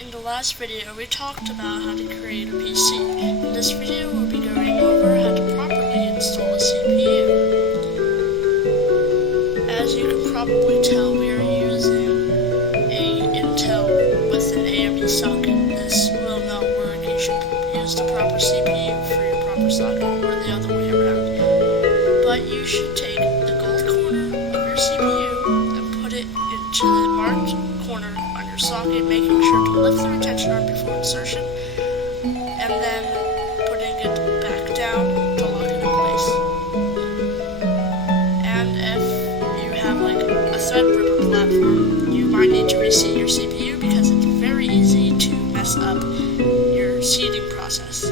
In the last video, we talked about how to create a PC. In this video, we'll be going over how to properly install a CPU. As you can probably tell, we are using a Intel with an AMD socket. This will not work. You should use the proper CPU for your proper socket, or the other way around. But you should take the gold corner of your CPU and put it into the marked corner on your socket, making sure to lift the retention arm before insertion, and then putting it back down to lock it in place. And if you have like a Threadripper platform, you might need to reseat your CPU because it's very easy to mess up your seeding process.